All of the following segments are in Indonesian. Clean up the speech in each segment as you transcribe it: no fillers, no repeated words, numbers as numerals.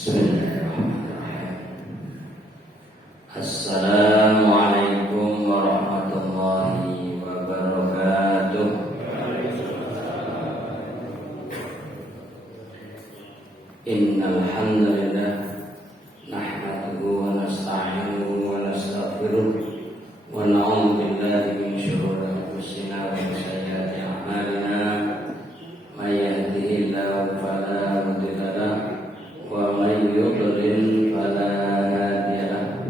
Bismillahirrahmanirrahim. Assalamualaikum warahmatullahi wabarakatuh. Innal hamdalillah nahmaduhu wa nasta'inuhu wa nastaghfiruh wa na'udzu billahi min shururi anfusina wa min sayyiati a'malina. May yahdihillahu fala mudilla lahu wa may yudlil fala hadiya lahu.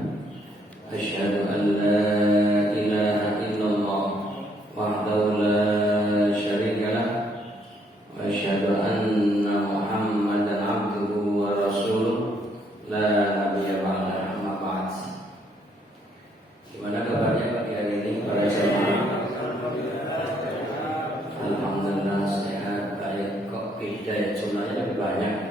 Asyhadu an la ilaha illallah wahdahu la syarika lahu wa asyhadu anna Muhammadan abduhu wa rasuluh la nabiyya ba'dahu, amma ba'd. Gimana kabarnya pagi hari ini para jemaah? Alhamdulillah sehat, baik. Kok beda ya, jumlahnya lebih banyak.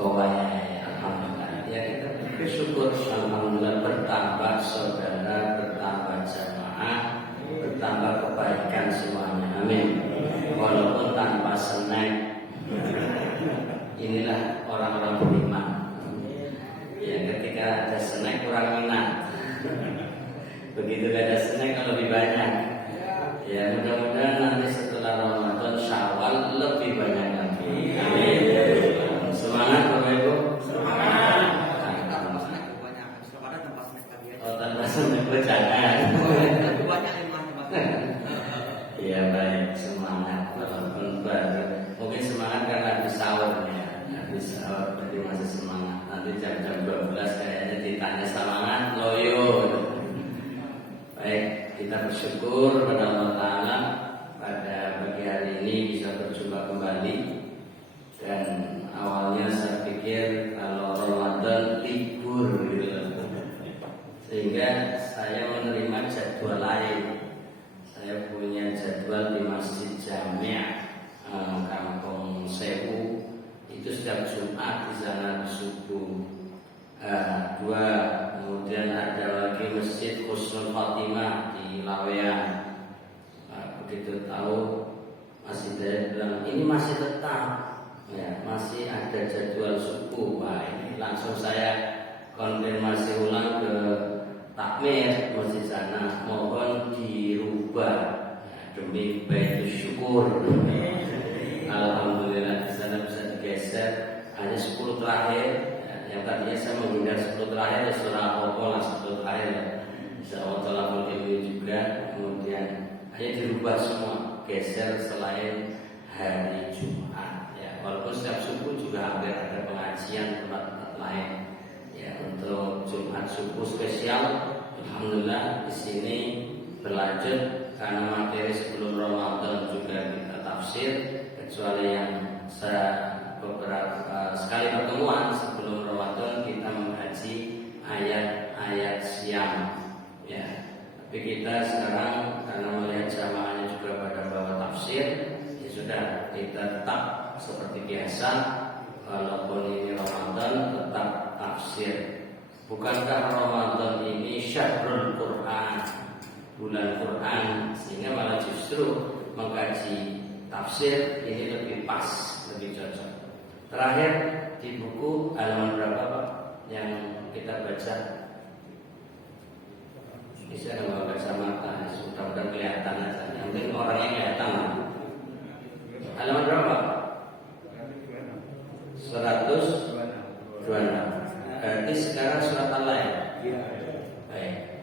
Alhamdulillah. Ya, kita bersyukur. Alhamdulillah bertambah saudara, bertambah jamaah, bertambah kebaikan semuanya. Amin. Walaupun tanpa snack. Inilah orang-orang beriman. Ya, ketika ada snack kurang minat. Begitu ada snack kalau lebih banyak. Ya, mudah-mudahan nanti setelah Ramadan Syawal lebih banyak lagi. Amin. Semangat Bapak Ibu. Semangat. Tanpa snack banyak. Sudah ada tanpa snack lagi ya. Oh, tanpa snack jangan. Banyak yang tempat. Iya, baik. Semangat walaupun baru. Mungkin semangat karena habis sahur ya. Habis sahur jadi masih semangat. Nanti jam-jam 12 kayaknya ditanya semangat loyo. Baik, kita bersyukur kepada Allah Ta'ala pada pagi hari ini bisa berjumpa kembali. Dan awalnya saya pikir kalau Ramadan libur gitu, sehingga saya menerima jadwal lain. Saya punya jadwal di Masjid Jami' Kampung Sewu. Itu setiap Jumat di sana subuh 2. Kemudian ada lagi Masjid Husnul Khotimah di Lawean. Begitu tahu masih saya bilang ini masih tetap, ya masih ada jadwal subuh. Wah, ini langsung saya konfirmasi ulang ke takmir masjid sana, mohon dirubah demi baitul syukur. Alhamdulillah di sana bisa digeser hanya 10 terakhir. Yang tadinya saya menghindar 10 terakhir ya surah apa lah 10 terakhir ya. Insyaallah telah ilmu juga. Kemudian hanya dirubah semua, geser selain hari Jumat. Ya, walaupun setiap subuh juga hampir ada pengajian tempat-tempat lain. Ya, untuk Jumat subuh spesial, alhamdulillah di sini berlanjut karena materi sebelum Ramadan juga kita tafsir, kecuali yang beberapa sekali pertemuan sebelum Ramadan kita mengkaji ayat-ayat siang. Ya, tapi kita sekarang karena melihat jamaahnya juga pada bawa tafsir, ya sudah kita tetap seperti biasa. Walaupun ini Ramadan tetap tafsir. Bukankah Ramadan ini syahrul Quran, bulan Quran, sehingga malah justru mengkaji tafsir ini lebih pas, lebih cocok. Terakhir di buku halaman berapa Pak yang kita baca? Bisa nggak baca mata, sudah kelihatan aja. Yang penting orangnya kelihatan. Halaman berapa? 126. Berarti sekarang surat Al-Lail. Baik.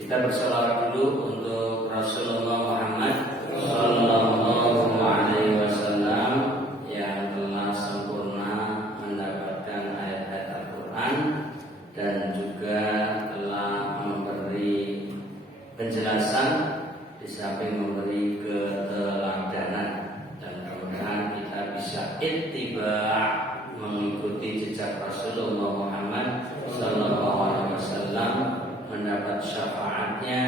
Kita bersolawat dulu untuk Rasulullah Muhammad Sallallahu Alaihi Wasallam yang telah sempurna mendapatkan ayat-ayat Al-Quran dan juga telah memberi penjelasan di samping memberi keteladanan, dan mudah-mudahan kita bisa ittiba' mengikuti jejak Rasulullah Muhammad Sallallahu Alaihi Wasallam, mendapat syafaatnya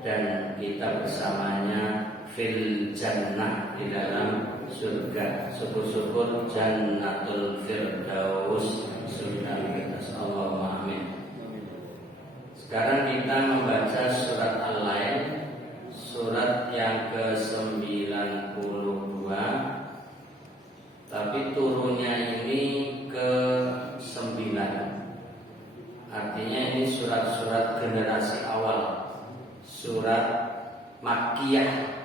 dan kita bersamanya fil jannah, di dalam surga. Syukur-syukur jannatul firdaus, surga kita. Allahumma amin. Sekarang kita membaca surat Al-Lail, surat yang ke-92. Tapi turunnya generasi awal surat Makkiyah.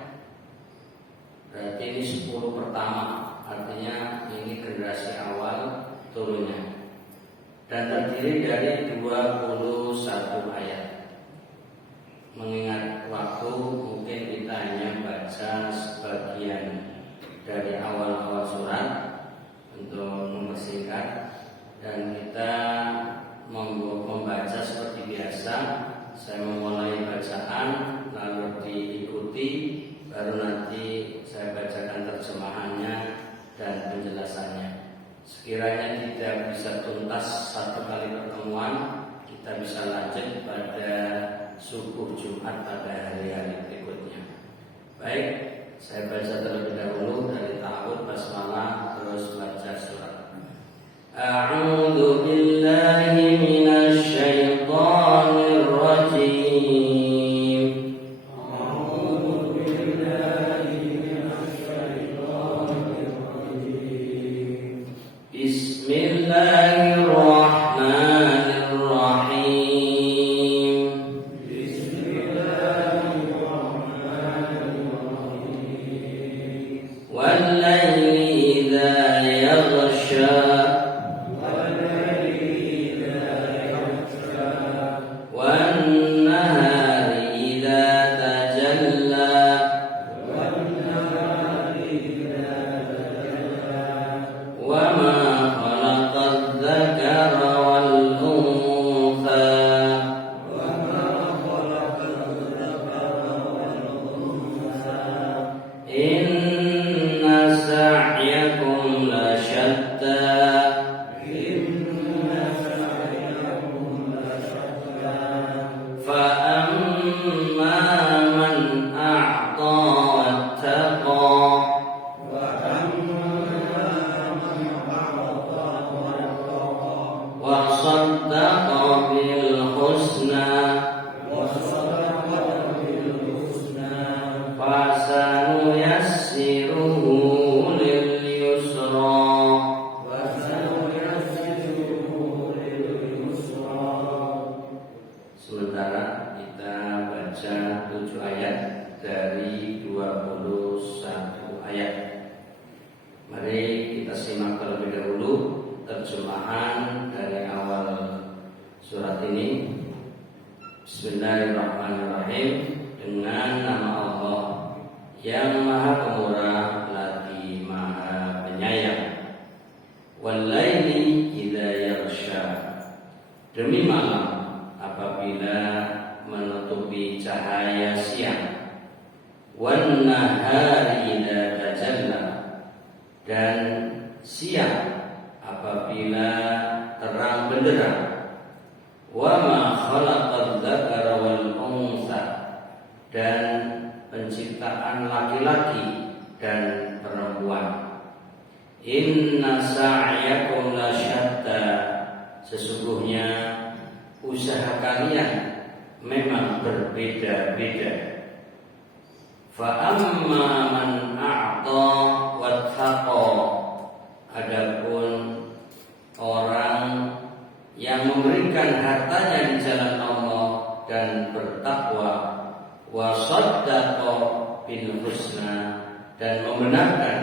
Berarti ini 10 pertama, artinya ini generasi awal turunnya. Dan terdiri dari 21 ayat. Mengingat waktu, mungkin kita hanya baca sebagian dari awal-awal surat untuk mempersingkat, dan kita membaca seperti biasa. Saya memulai bacaan, lalu diikuti, baru nanti saya bacakan terjemahannya dan penjelasannya. Sekiranya tidak bisa tuntas satu kali pertemuan, kita bisa lanjut pada subuh Jumat pada hari-hari berikutnya. Baik, saya baca terlebih dahulu dari ta'awudz basmalah, terus baca surat. A'udzu billahi minasy syaithanir rajim. A'udzu billahi minasy syaithanir rajim. Bismillahirrahmanirrahim. Bismillahirrahmanirrahim. Wal-laili idza yaghsha. Sementara kita baca 7 ayat dari 21 ayat. Mari kita simak terlebih dahulu terjemahan dari awal surat ini. Bismillahirrahmanirrahim. Dengan nama Allah yang Maha Pemurah lagi Maha Penyayang. Wal-laili idza yaghsha. Demi malam apabila menutupi cahaya siang. Wan-nahari idza tajalla. Dan siang apabila terang benderang. Wa ma khalaqadz dzakara wal untha. Dan penciptaan laki-laki dan perempuan. Inna sa'yakum lasyatta. Sesungguhnya usaha kalian memang berbeda-beda. Fa amma man a'ta wattaqa. Adapun orang yang memberikan hartanya di jalan Allah dan bertakwa, wa shaddaqa bil husna, dan membenarkan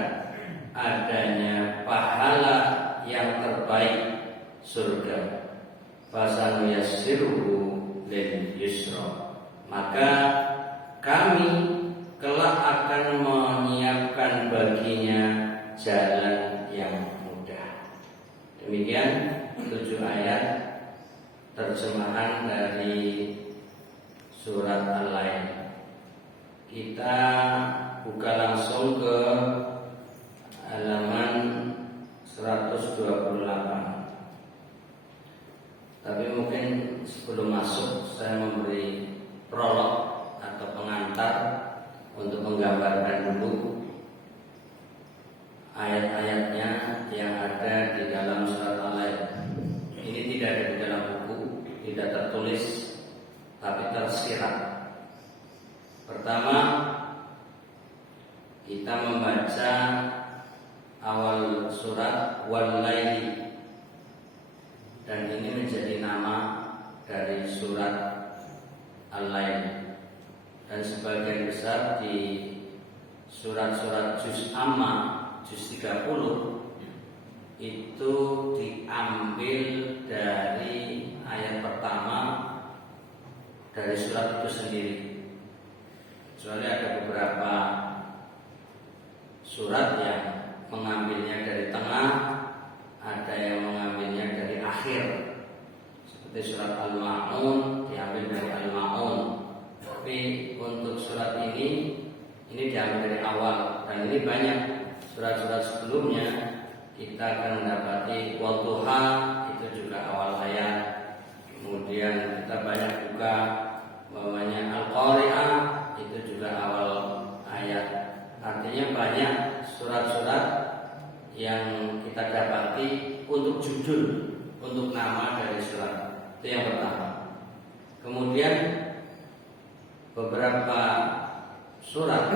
adanya pahala yang terbaik, surga. Fasanu yassiruhu lil yusra. Maka kami kelak akan menyiapkan baginya jalan yang mudah. Demikian 7 ayat terjemahan dari surat Al-Lail. Kita buka langsung ke halaman 128. Tapi mungkin sebelum masuk saya memberi prolog atau pengantar untuk menggambarkan dulu ayat-ayatnya yang ada di dalam surat Al-Lail. Ini tidak ada di dalam buku, tidak tertulis, tapi tersirat. Pertama, kita membaca awal surat Wal-Laili, dan ini menjadi nama dari surat Al-Lail. Dan sebagian besar di surat-surat juz amma, juz 30 itu diambil dari ayat pertama dari surat itu sendiri. Soalnya ada beberapa surat yang mengambilnya dari tengah, ada yang mengambilnya dari akhir. Seperti surat Al-Ma'un diambil dari Al-Ma'un. Tapi untuk surat ini diambil dari awal. Dan ini banyak surat-surat sebelumnya kita akan mendapati Wadduha itu juga awal ayat. Kemudian kita banyak juga bahwanya Al-Qari'ah itu juga awal ayat. Artinya banyak surat-surat yang kita dapati untuk judul, untuk nama dari surat. Itu yang pertama. Kemudian beberapa surat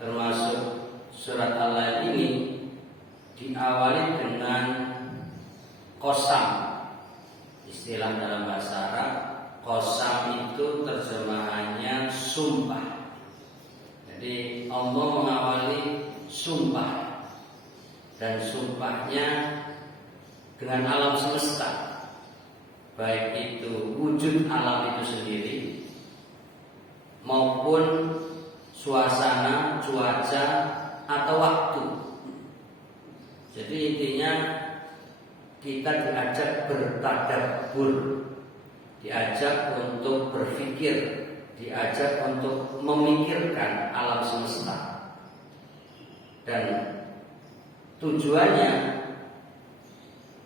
termasuk surat Al-Lail ini diawali dengan qasam. Istilah dalam bahasa Arab, qasam itu terjemahannya sumpah. Jadi Allah mengawali sumpah, dan sumpahnya dengan alam semesta, baik itu wujud alam itu sendiri maupun suasana, cuaca, atau waktu. Jadi intinya kita diajak bertadabbur, diajak untuk berpikir, diajak untuk memikirkan alam semesta. Dan tujuannya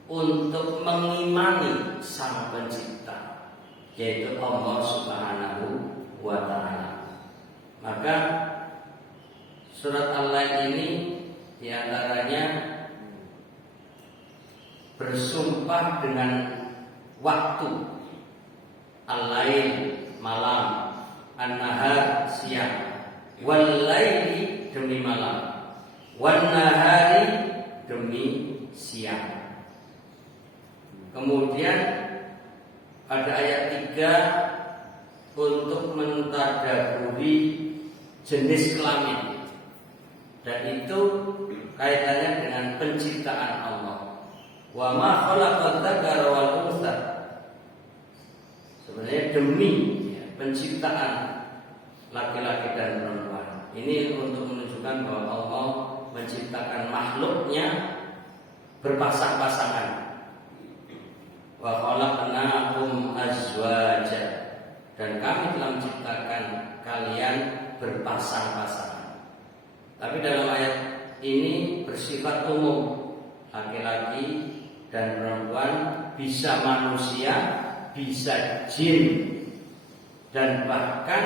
untuk mengimani Sang Pencipta, yaitu Allah Subhanahu wa Ta'ala. Maka surat Al-Lail ini diantaranya bersumpah dengan waktu. Al-Lail malam, An-Nahar siang, Wal-Laili demi malam, Wan-Nahari demi siang. Kemudian pada ayat 3 untuk mentadaburi jenis kelamin, dan itu kaitannya dengan penciptaan Allah. Wa ma khalaqal dzakara wal untha. Sebenarnya demi penciptaan laki-laki dan perempuan. Ini untuk menunjukkan bahwa Allah menciptakan makhluknya berpasang-pasangan. Wa khalaqnakum azwaja, dan kami telah menciptakan kalian berpasang-pasangan. Tapi dalam ayat ini bersifat umum, laki-laki dan perempuan, bisa manusia, bisa jin, dan bahkan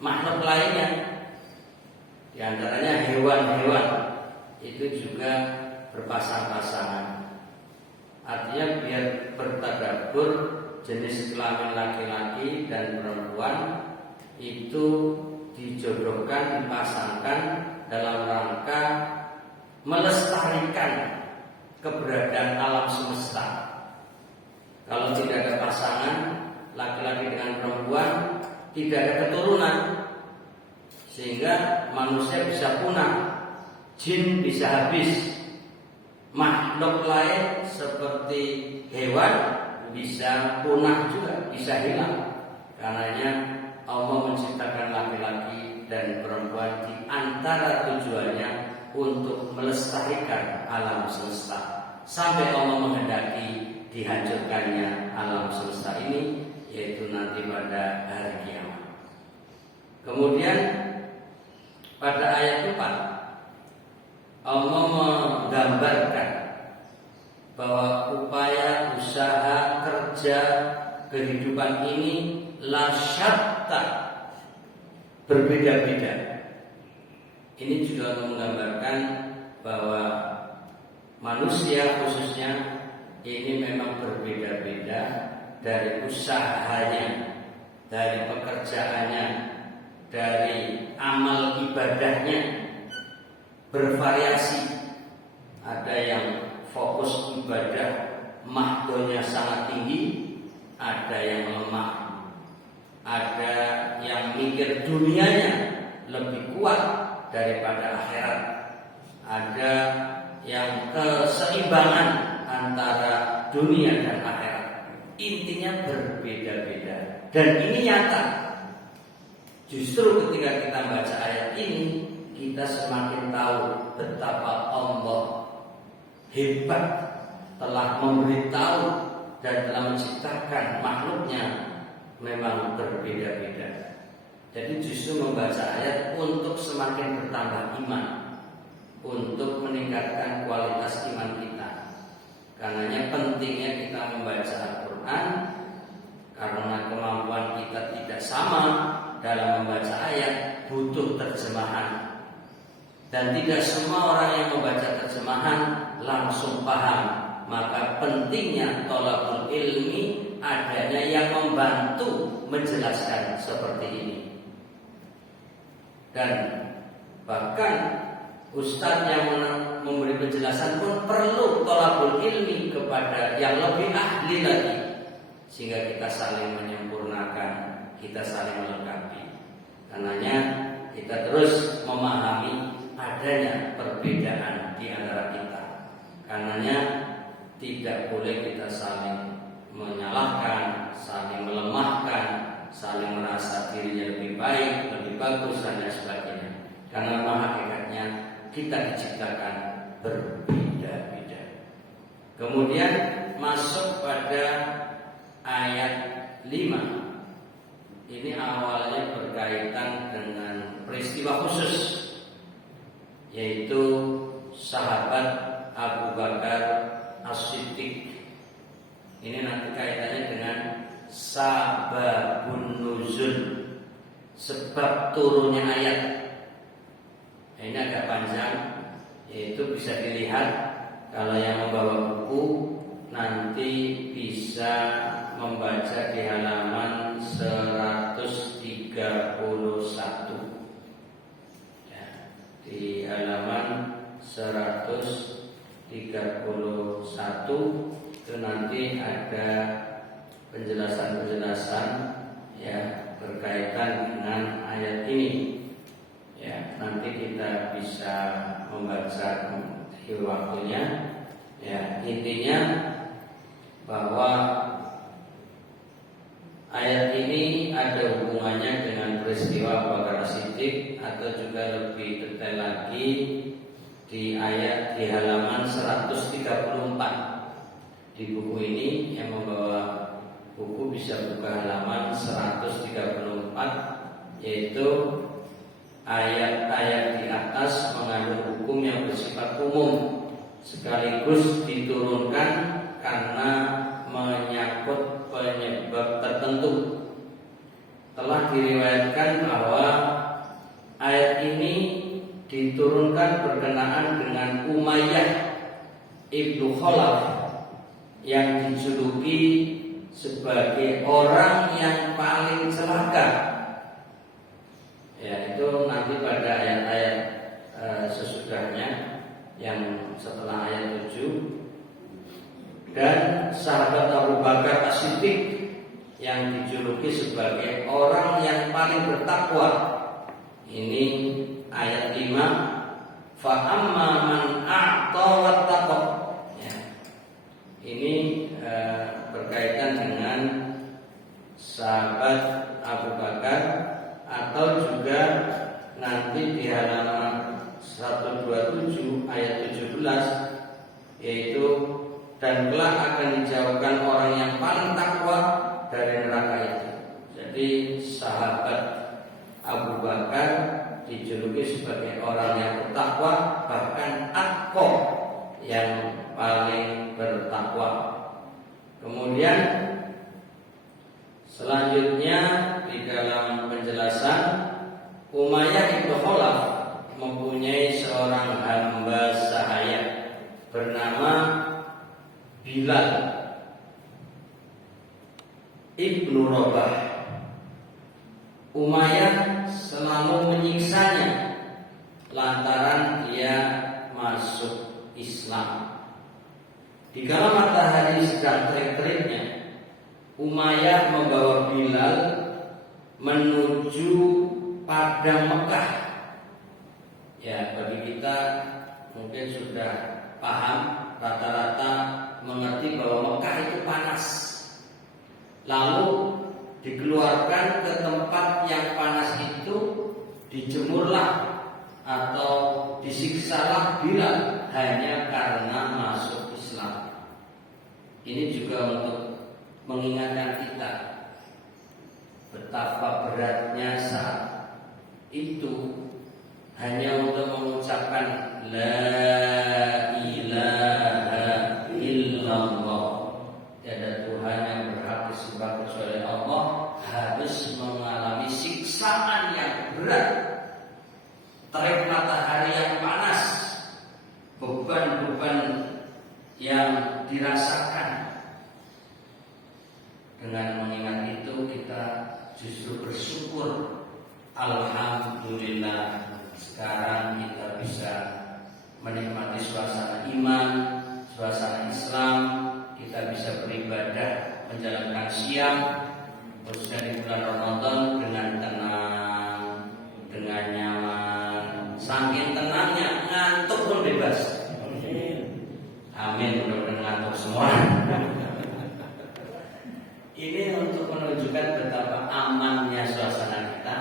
makhluk lainnya. Di antaranya hewan-hewan itu juga berpasang-pasangan. Artinya biar bertadabbur jenis kelamin laki-laki dan perempuan itu dijodohkan, dipasangkan dalam rangka melestarikan keberadaan alam semesta. Kalau tidak ada pasangan laki-laki dengan perempuan, tidak ada keturunan, sehingga manusia bisa punah, jin bisa habis, makhluk lain seperti hewan bisa punah juga, bisa hilang. Karenanya Allah menciptakan laki-laki dan perempuan di antara tujuannya untuk melestarikan alam semesta, sampai Allah menghendaki dihancurkannya alam semesta ini, yaitu nanti pada hari kiamat. Kemudian pada ayat 4 Allah menggambarkan bahwa upaya, usaha, kerja, kehidupan ini lasyatta, berbeda-beda. Ini juga menggambarkan bahwa manusia khususnya ini memang berbeda-beda dari usahanya, dari pekerjaannya, dari amal ibadahnya, bervariasi. Ada yang fokus ibadah, mahdonya sangat tinggi, ada yang lemah, ada yang mikir dunianya lebih kuat daripada akhirat, ada yang keseimbangan antara dunia dan akhirat. Intinya berbeda-beda, dan ini nyata. Justru ketika kita baca ayat ini, kita semakin tahu betapa Allah hebat, telah memberitahu dan telah menciptakan makhluknya memang berbeda-beda. Jadi justru membaca ayat untuk semakin bertambah iman, untuk meningkatkan kualitas iman kita. Karenanya pentingnya kita membaca Al-Quran, karena kemampuan kita tidak sama dalam membaca ayat, butuh terjemahan. Dan tidak semua orang yang membaca terjemahan langsung paham. Maka pentingnya thalabul ilmi, adanya yang membantu menjelaskan seperti ini. Dan bahkan ustadz yang memberi penjelasan pun perlu thalabul ilmi kepada yang lebih ahli lagi, sehingga kita saling menyempurnakan, kita saling melengkapi. Karenanya kita terus memahami adanya perbedaan di antara kita. Karenanya tidak boleh kita saling menyalahkan, saling melemahkan, saling merasa dirinya lebih baik, lebih bagus dan lain sebagainya. Karena memang hakikatnya kita diciptakan berbeda-beda. Kemudian masuk pada ayat 5. Ini awalnya berkaitan dengan peristiwa khusus, yaitu sahabat Abu Bakar As-Siddiq. Ini nanti kaitannya dengan sababun nuzul, sebab turunnya ayat. Ini agak panjang, yaitu bisa dilihat kalau yang membawa buku nanti bisa membaca di halaman 131. Ya, di halaman 131 itu nanti ada penjelasan-penjelasan ya berkaitan dengan ayat ini. Ya, nanti kita bisa membaca di waktunya. Ya, intinya bahwa ayat ini ada hubungannya dengan peristiwa Abu Bakar As-Siddiq, atau juga lebih detail lagi di ayat di halaman 134. Di buku ini yang membawa buku bisa buka halaman 134, yaitu ayat-ayat di atas mengandung hukum yang bersifat umum sekaligus diturunkan karena menyangkut penyebab tertentu. Telah diriwayatkan bahwa ayat ini diturunkan berkenaan dengan Umayyah ibnu Khalaf yang dijuluki sebagai orang yang paling celaka. Ya, itu nanti pada ayat-ayat sesudahnya yang setelah ayat 7. Dan sahabat Abu Bakar As-Siddiq yang dijuluki sebagai orang yang paling bertakwa. Ini ayat 5. Fa amma man a'ta wattaqa. Ya. Ini berkaitan dengan sahabat Abu Bakar, atau juga nanti di halaman 127 ayat 17, yaitu dan kelak akan dijauhkan orang yang paling takwa dari neraka itu. Jadi sahabat Abu Bakar dijuluki sebagai orang yang bertakwa, bahkan atqa, yang paling bertakwa. Kemudian selanjutnya di dalam penjelasan, Umayyah ibnu Khalaf mempunyai seorang hamba sahaya bernama Bilal ibnu Rabah. Umayyah selalu menyiksanya lantaran dia masuk Islam. Di kala matahari sedang terik-teriknya, Umayyah membawa Bilal padang Mekah. Ya, bagi kita mungkin sudah paham, rata-rata mengerti bahwa Mekah itu panas. Lalu dikeluarkan ke tempat yang panas itu, dijemurlah atau disiksalah Bilal hanya karena masuk Islam. Ini juga untuk mengingatkan kita betapa beratnya saat itu hanya untuk mengucapkan la ilaha illallah, tiada Tuhan yang berhak disembah kecuali Allah, harus mengalami siksaan yang berat, terik matahari yang panas, beban-beban yang dirasakan. Dengan mengingat itu kita justru bersyukur, alhamdulillah sekarang kita bisa menikmati suasana iman, suasana Islam. Kita bisa beribadah, menjalankan siam khususnya di bulan Ramadan dengan tenang, dengan nyaman, saking tenangnya ngantuk pun bebas. Amin, mudah-mudahan ngantuk semua. Ini untuk menunjukkan betapa amannya suasana kita,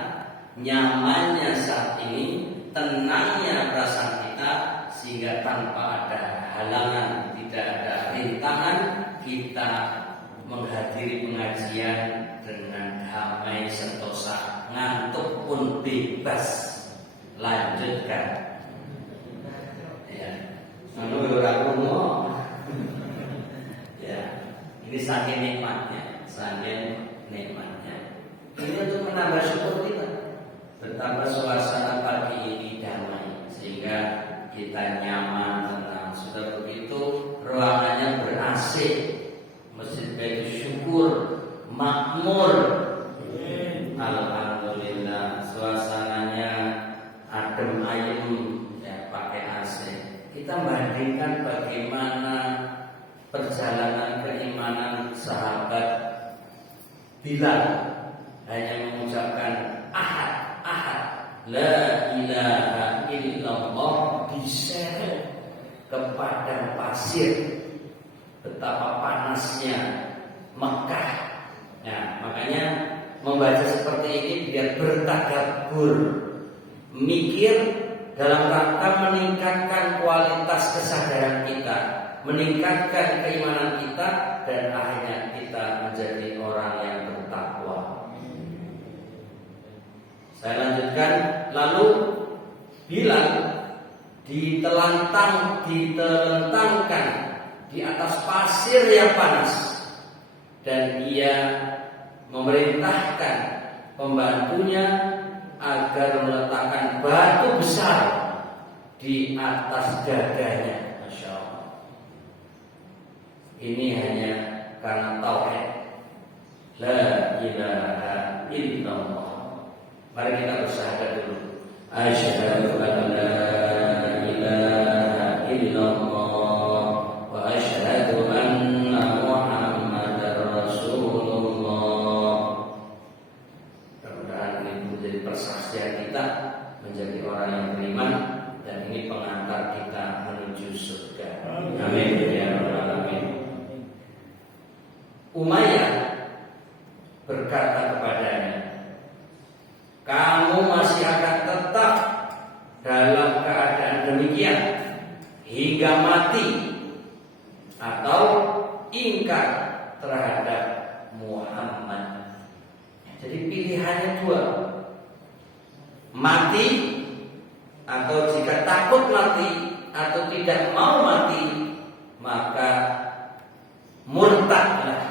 nyamannya saat ini, tenangnya perasaan kita, sehingga tanpa ada halangan, tidak ada rintangan, kita menghadiri pengajian dengan damai sentosa, ngantuk pun bebas. Lanjutkan. Ya, ya, ini saking nikmatnya. Ini untuk menambah syukur kita betapa suasana pagi ini damai, sehingga kita nyaman, tenang. Sudah begitu ruangannya ber-AC, masjid Baitul Syukur makmur. Alhamdulillah, suasananya adem ayem, ya, pakai AC. Kita bandingkan bagaimana perjalanan keimanan sahabat Bilal, hanya mengucapkan ahad, ahad, la ilaha illallah, diseret ke padang pasir. Betapa panasnya Mekah. Nah, makanya membaca seperti ini biar bertadabbur, mikir dalam rangka meningkatkan kualitas kesadaran kita, meningkatkan keimanan kita, dan akhirnya kita menjadi orang yang bertakwa. Saya lanjutkan. Lalu Bilal ditelentangkan di atas pasir yang panas, dan ia memerintahkan pembantunya agar meletakkan batu besar di atas dadanya. Masya Allah. Ini hanya karena tauhid, la ilaha illallah. Mari kita bersyahadat dulu. Asyhadu an la ilaha illallah wa asyhadu anna Muhammadar Rasulullah. Mudah-mudahan ini menjadi persaksian kita menjadi orang yang beriman, dan ini pengantar kita menuju surga. Amin ya rabbal alamin. Umayyah berkata kepadanya, kamu masih akan tetap dalam keadaan demikian hingga mati atau ingkar terhadap Muhammad. Jadi pilihannya dua, mati atau jika takut mati atau tidak mau mati maka murtadlah.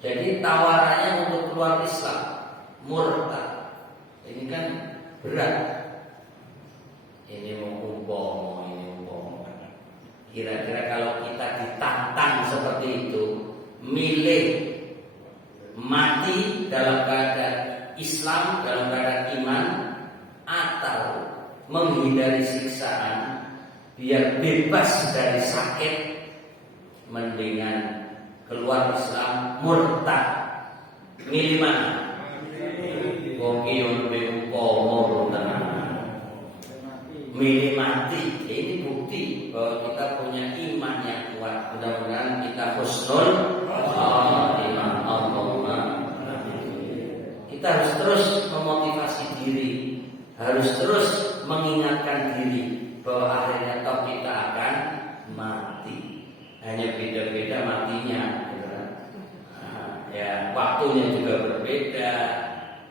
Jadi tawarannya untuk keluar Islam, murtad. Ini kan berat. Ini mau umpama. Kira-kira kalau kita ditantang seperti itu, milih mati dalam keadaan Islam, dalam keadaan iman, atau menghindari siksaan biar bebas dari sakit, mendingan keluar Islam, murtad. Milih mana? Wong iki yo lebih upo milih mati. Ini bukti bahwa kita punya iman yang kuat. Mudah-mudahan kita husnul iman. Allahumma kita harus terus memotivasi diri, harus terus mengingatkan diri bahwa akhirnya toh kita akan mati. Hanya beda-beda matinya, ya waktunya juga berbeda,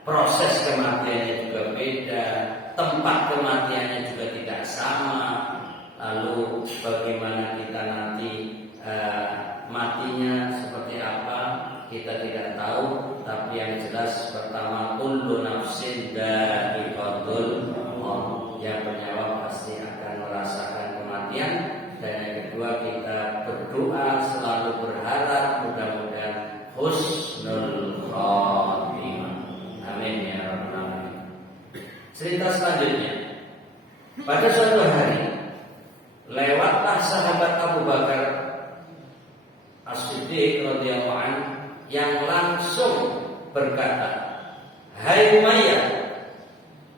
proses kematiannya juga beda, tempat kematiannya juga tidak sama. Lalu bagaimana kita nanti matinya seperti apa kita tidak tahu. Tapi yang jelas pertama, kullu nafsin dha'iqatul maut, yang bernyawa pasti akan merasakan kematian. Dan yang kedua, kita berdoa selalu berharap mudah-mudahan husnul khotimah. Amin ya rabbal alamin. Cerita selanjutnya, pada suatu hari lewatlah sahabat Abu Bakar As-Siddiq radhiyallahu anhu yang langsung berkata, "Hai Umayyah,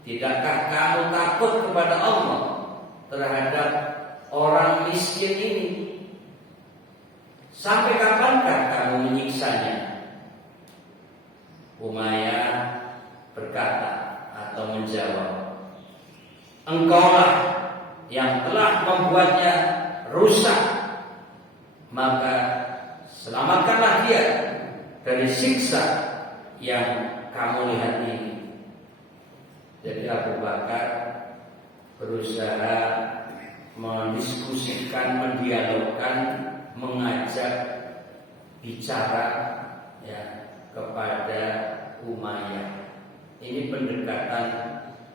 tidakkah kamu takut kepada Allah terhadap orang miskin ini? Sampai kapankah kamu menyiksanya?" Umayyah berkata atau menjawab, "Engkaulah yang telah membuatnya rusak, maka selamatkanlah dia dari siksa yang kamu lihat ini." Jadi Abu Bakar berusaha mendiskusikan, mendialogkan, mengajak bicara ya kepada Umayyah. Ini pendekatan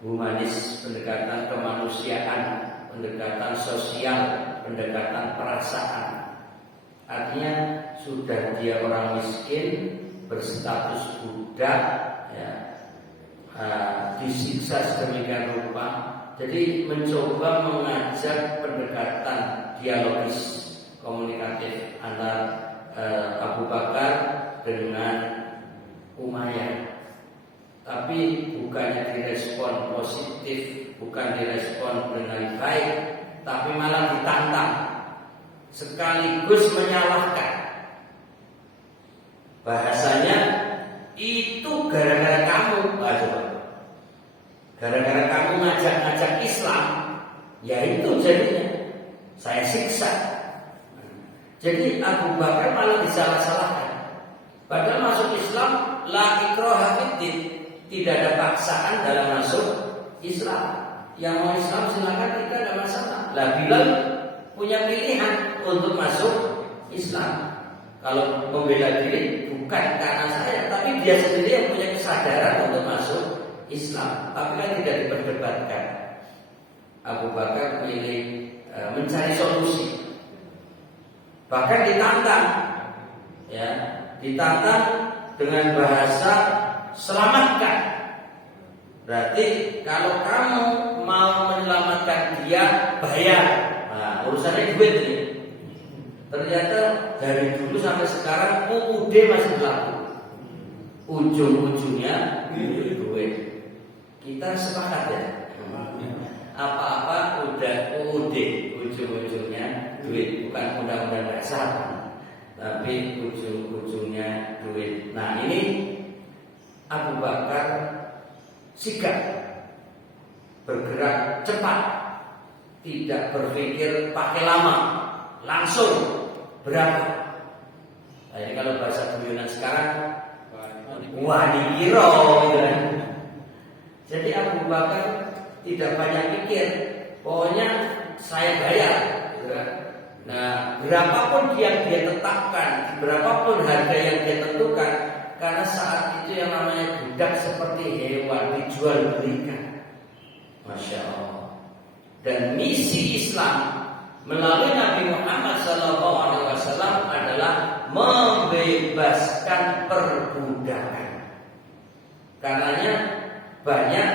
humanis, pendekatan kemanusiaan, pendekatan sosial, pendekatan perasaan. Artinya sudah dia orang miskin, berstatus budak, ya, disiksa sedemikian rupa. Jadi mencoba mengajak pendekatan dialogis, komunikatif antara Abu Bakar dengan Umayyah. Tapi bukannya direspon positif, bukan direspon dengan baik, tapi malah ditantang, sekaligus menyalahkan. Bahasanya, itu gara-gara kamu, gara-gara kamu ngajak-ngajak Islam, ya itu jadinya saya siksa. Jadi Abu Bakar malah disalah-salahkan. Padahal masuk Islam la ikraha fiddin, tidak ada paksaan dalam masuk Islam. Yang mau Islam silakan, tidak ada masalah. Lah Bilal punya pilihan untuk masuk Islam. Kalau membela diri bukan karena saya, tapi dia sendiri yang punya kesadaran untuk masuk Islam. Tapi kan tidak diperdebatkan. Abu Bakar pilih mencari solusi. Bahkan ditantang, ya, ditantang dengan bahasa selamatkan. Berarti kalau kamu mau menyelamatkan dia, bayar. Nah, urusannya duit ini. Ternyata dari dulu sampai sekarang UUD masih berlaku. Ujung-ujungnya duit. Kita sepakat ya. Apa-apa udah UUD, ujung-ujungnya duit. Bukan undang-undang dasar, tapi ujung-ujungnya duit. Nah ini Abu Bakar sigap, bergerak cepat, tidak berpikir pakai lama, langsung berapa. Nah, ini kalau bahasa guyonan sekarang, wadikiro, gitu kan. Jadi Abu Bakar tidak banyak pikir, pokoknya saya bayar, gitu kan. Nah, berapapun yang dia tetapkan, berapapun harga yang dia tentukan, karena saat itu yang namanya budak seperti hewan, dijual belikan. Masya Allah. Dan misi Islam melalui Nabi Muhammad SAW adalah membebaskan perbudakan. Karenanya banyak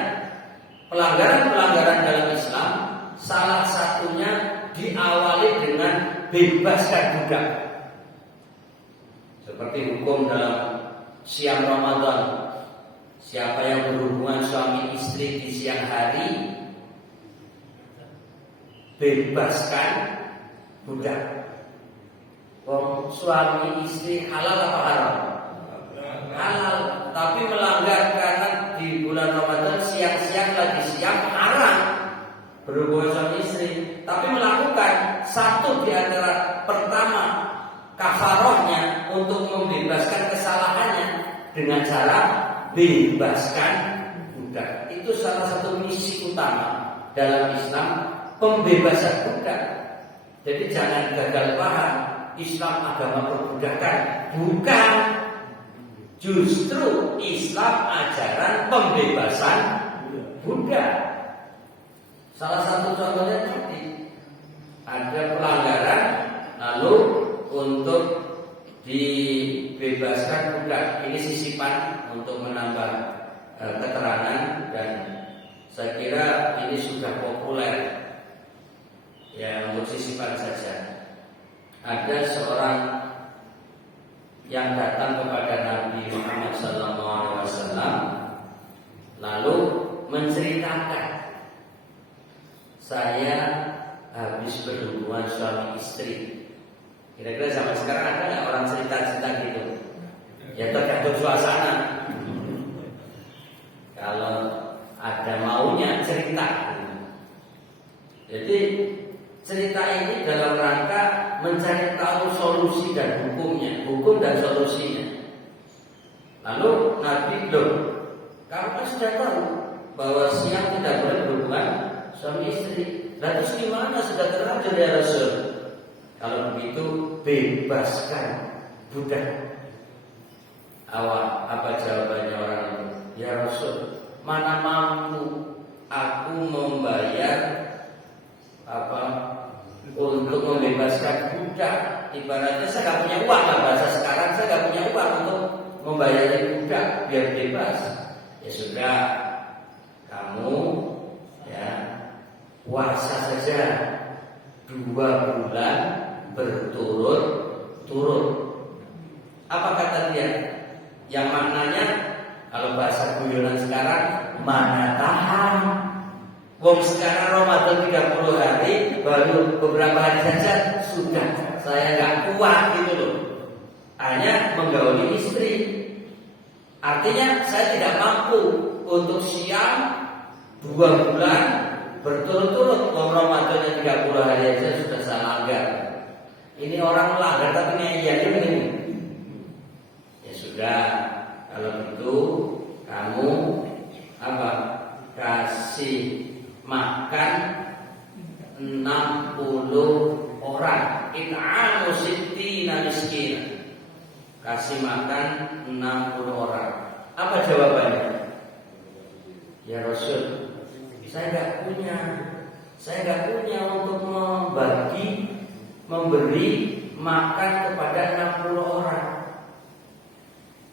pelanggaran-pelanggaran dalam Islam, salah satunya diawali dengan bebaskan budak. Seperti hukum dalam siang Ramadan, siapa yang berhubungan suami istri di siang hari bebaskan budak. Wong suami istri halal apa haram? Halal, tapi melanggar karena di bulan Ramadan siang-siang lagi siang haram berhubungan suami istri. Tapi melakukan satu di antara pertama kafarohnya untuk membebaskan kesalahannya dengan cara bebaskan budak. Itu salah satu misi utama dalam Islam, pembebasan budak. Jadi jangan gagal paham Islam agama perbudakan, bukan. Justru Islam ajaran pembebasan budak. Salah satu contohnya tadi ada pelanggaran, lalu untuk dibebaskan budak. Ini sisipan untuk menambah keterangan, dan saya kira ini sudah populer ya, untuk sisipan saja. Ada seorang yang datang kepada Nabi Muhammad SAW, lalu menceritakan, saya habis berhubungan suami istri. Kira-kira zaman sekarang ada nggak orang cerita-cerita gitu? Ya tergantung suasana. Kalau ada maunya cerita. Jadi cerita ini dalam rangka mencari tahu solusi dan hukumnya, hukum dan solusinya. Lalu Nabi kamu kan sudah tahu bahwa siang tidak boleh berhubungan suami istri. Lalu gimana, sudah terlanjur ya Rasul? Kalau begitu bebaskan budak. Apa jawabannya orang itu? Ya Rasul, mana mampu aku membayar untuk membebaskan budak. Ibaratnya saya nggak punya uang, lah bahasa sekarang, saya nggak punya uang untuk membayar budak biar bebas. Ya sudah, kamu ya puasa saja 2 bulan berturut-turut. Apa kata dia? Yang maknanya kalau bahasa guyonan sekarang, mana tahan. Wong sekarang Ramadan 30 hari, baru beberapa hari saja sudah saya nggak kuat gitu loh. Hanya menggauli istri. Artinya saya tidak mampu untuk siang 2 bulan berturut-turut. Wong Ramadan 30 hari saja sudah saya langgar. Ini orang melanggar tapi ngeyaknya begini. Ya sudah, kalau gitu kamu kasih makan 60 orang, in'amu sittina miskin. Kasih makan 60 orang. Apa jawabannya? Ya Rasul, saya nggak punya untuk memberi makan kepada 60 orang.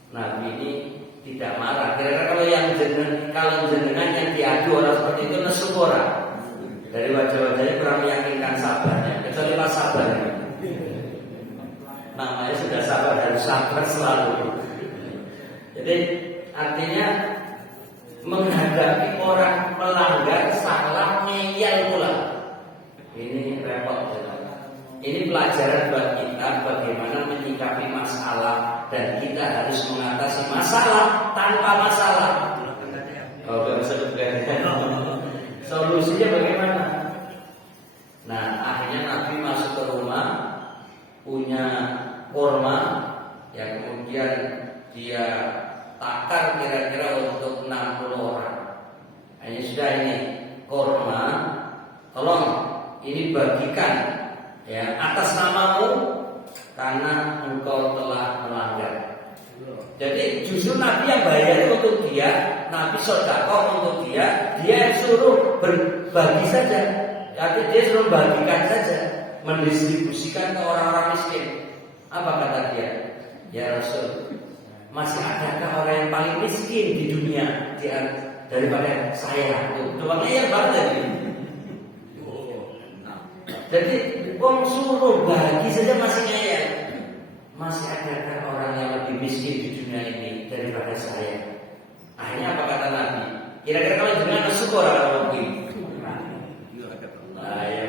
Nabi ini tidak marah. Kira-kira kalau jenengan yang diadu orang seperti itu nesuk orang. Dari wajah-wajahnya kurang meyakinkan sabarnya. Kecuali pas sabarnya. Namanya sudah sabar dan sabar selalu. Jadi artinya menghadapi orang melanggar salah ngeyel pula. Ini repot. Ini pelajaran buat kita bagaimana menyikapi masalah, dan kita harus mengatasi masalah tanpa masalah. Solusinya bagaimana? Nah, akhirnya Nabi masuk ke rumah, punya kurma, yang kemudian dia takar kira-kira untuk 60 orang. Hanya sudah ini kurma, tolong ini bagikan ya atas namamu karena engkau telah melanggar. Jadi justru Nabi yang bayar untuk dia, Nabi sedekah untuk dia yang suruh berbagi saja. Tapi dia suruh bagikan saja, mendistribusikan ke orang-orang miskin. Apa kata dia? Ya Rasul, masih adakah orang yang paling miskin di dunia daripada saya? Doangnya yang baru tadi. Jadi wong suruh bagi saja masih ngeyel. Masih adakah orang yang lebih miskin di dunia ini daripada saya? Akhirnya apa kata Nabi? Kira-kira kalau jenengan syukur kalau begini. Nah, ya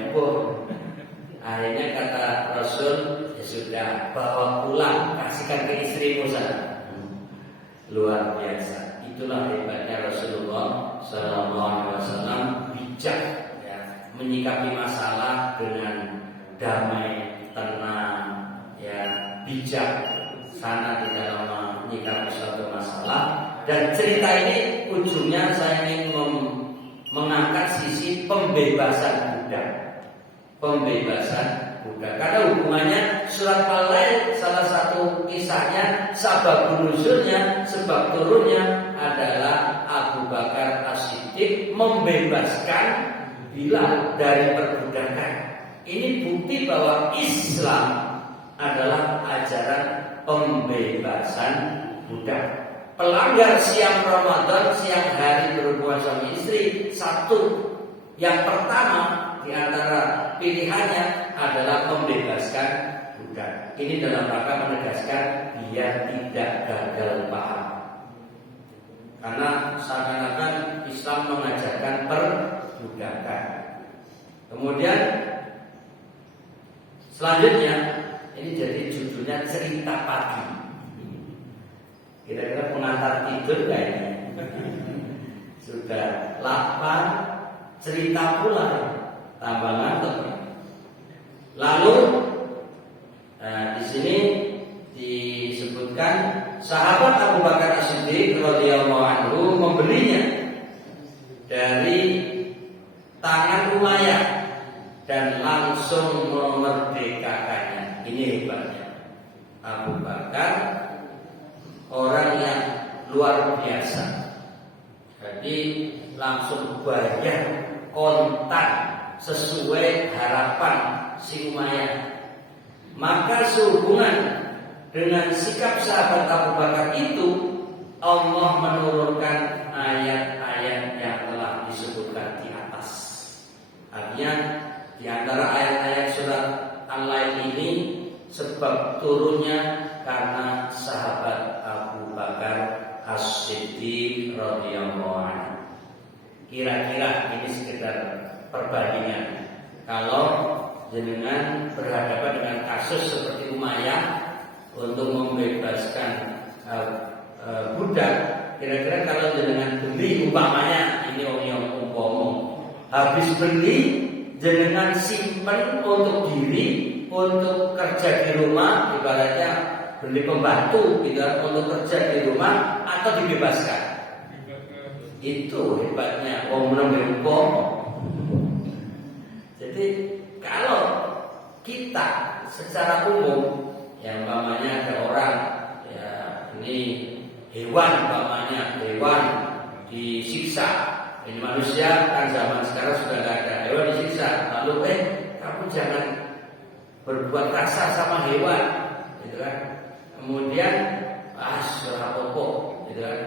itulah hebatnya Rasulullah SAW, bijak ya, menyikapi masalah dengan damai, tenang, ya, bijak sana di dalam menyikapi suatu masalah. Dan cerita ini ujungnya saya ingin mengangkat sisi pembebasan budak. Pembebasan budak. Karena hubungannya surat Al-Lail, salah satu kisahnya, sebab nuzulnya, sebab turunnya adalah Abu Bakar As-Siddiq membebaskan Bilal dari perbudakan. Ini bukti bahwa Islam adalah ajaran pembebasan budak. Pelanggar siang Ramadan, siang hari berhubungan suami istri, satu yang pertama di antara pilihannya adalah membebaskan budak. Ini dalam rangka menegaskan biar tidak gagal paham. Karena seakan-akan Islam mengajarkan perbudakan. Kemudian selanjutnya ini jadi judulnya cerita pagi. Kira-kira pengantar tidur kayaknya. Sudah lapar, cerita pula, tambah ngantuk. Lalu di sini disebutkan sahabat Abu Bakar As-Siddiq radhiyallahu anhu membelinya dari tangan Umayyah dan langsung memerdekakannya. Ini hebatnya Abu Bakar, orang yang luar biasa. Jadi langsung bayar kontan sesuai harapan si Umayyah. Maka sehubungan dengan sikap sahabat Abu Bakar itu, Allah menurunkan ayat-ayat yang telah disebutkan di atas. Artinya di antara ayat-ayat surat Al-Lail ini sebab turunnya karena sahabat Abu Bakar As-Siddiq radhiyallahu anhu. Kira-kira ini sekedar perbandingan. Kalau jenengan berhadapan dengan kasus seperti Umayyah untuk membebaskan budak, kira-kira kalau jenengan beli, umpamanya ini yang umpama, habis beli jenengan simpen untuk diri, untuk kerja di rumah, ibaratnya beli pembantu gitu, untuk kerja di rumah atau dibebaskan. Itu hebatnya mengambil hukum. Jadi kalau kita secara umum, yang umpamanya ada orang, ya ini hewan, umpamanya hewan disiksa, ini manusia kan zaman sekarang sudah tidak ada, hewan disiksa, lalu kamu jangan berbuat kasar sama hewan, gitu kan? Kemudian apa-apa, gitu kan?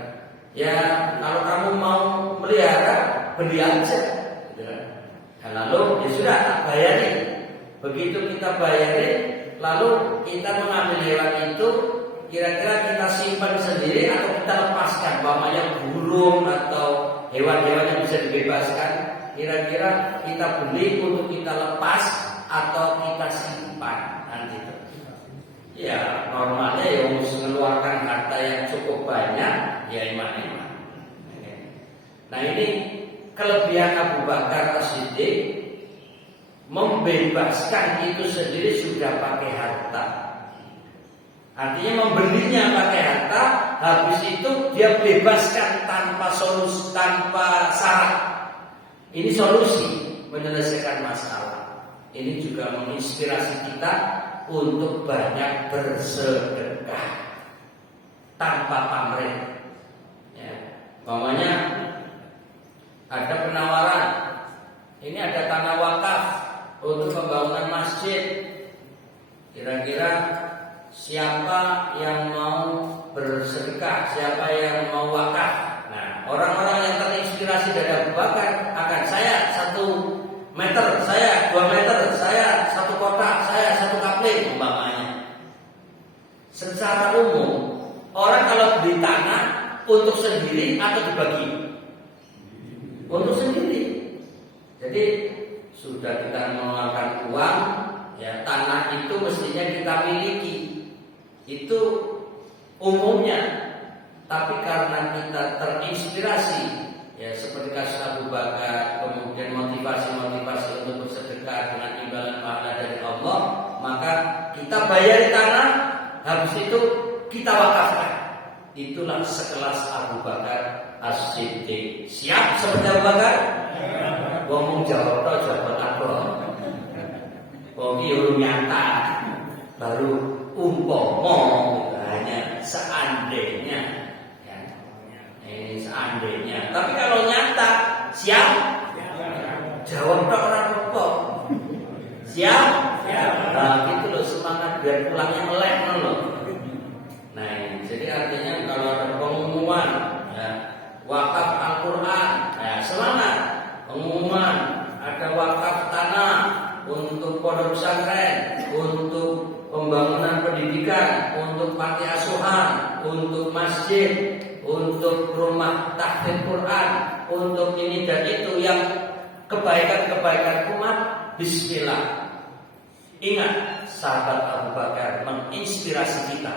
Ya kalau kamu mau melihara, beli aja, gitu kan? Nah, lalu ya sudah tak bayarin. Begitu kita bayarin, lalu kita mengambil hewan itu, kira-kira kita simpan sendiri atau kita lepaskan, umpamanya burung atau hewan-hewan yang bisa dibebaskan, kira-kira kita beli untuk kita lepas atau kita simpan nanti. Ya normalnya ya mengeluarkan harta yang cukup banyak, ya iman-iman. Nah ini kelebihan Abu Bakar As-Siddiq, membebaskan itu sendiri sudah pakai harta. Artinya membelinya pakai harta, habis itu dia bebaskan tanpa solusi, tanpa syarat. Ini solusi menyelesaikan masalah. Ini juga menginspirasi kita untuk banyak bersedekah tanpa pamrih. Ya, umpamanya ada penawaran, ini ada tanah wakaf untuk pembangunan masjid. Kira-kira siapa yang mau bersedekah, siapa yang mau wakaf? Nah, orang-orang yang terinspirasi dari Abu Bakar akan, saya 1 meter, saya 2 meter, saya 1 kotak, saya 1 kapling umpamanya. Secara umum, orang kalau beli tanah untuk sendiri atau dibagi? Untuk sendiri. Jadi sudah kita mengeluarkan uang, ya tanah itu mestinya kita miliki. Itu umumnya. Tapi karena kita inspirasi, ya seperti kasus Abu Bakar, kemudian motivasi untuk bersedekah dengan imbalan pahala dari Allah, maka kita bayari tanah, habis itu kita wakafkan. Itulah sekelas Abu Bakar As-Siddiq. Siap seperti Abu Bakar? Ngomong jawab toh jawab apa? Poki urung nyata, baru umpama hanya seandainya, ya. Ini seandainya. Tapi kalau nyata, siap? Jawab toh orang apa? Siap? Nah, gitu loh semangat biar pulangnya melek loh. Nah, ini. Jadi artinya kalau ada pengumuman, ya, wakaf Al-Quran, ya, semangat. Pengumuman ada wakaf tanah untuk pondok pesantren, untuk pembangunan pendidikan, untuk panti asuhan, untuk masjid, untuk rumah tahfidz Quran, untuk ini dan itu yang kebaikan-kebaikan umat. Bismillah. Ingat, sahabat Abu Bakar menginspirasi kita,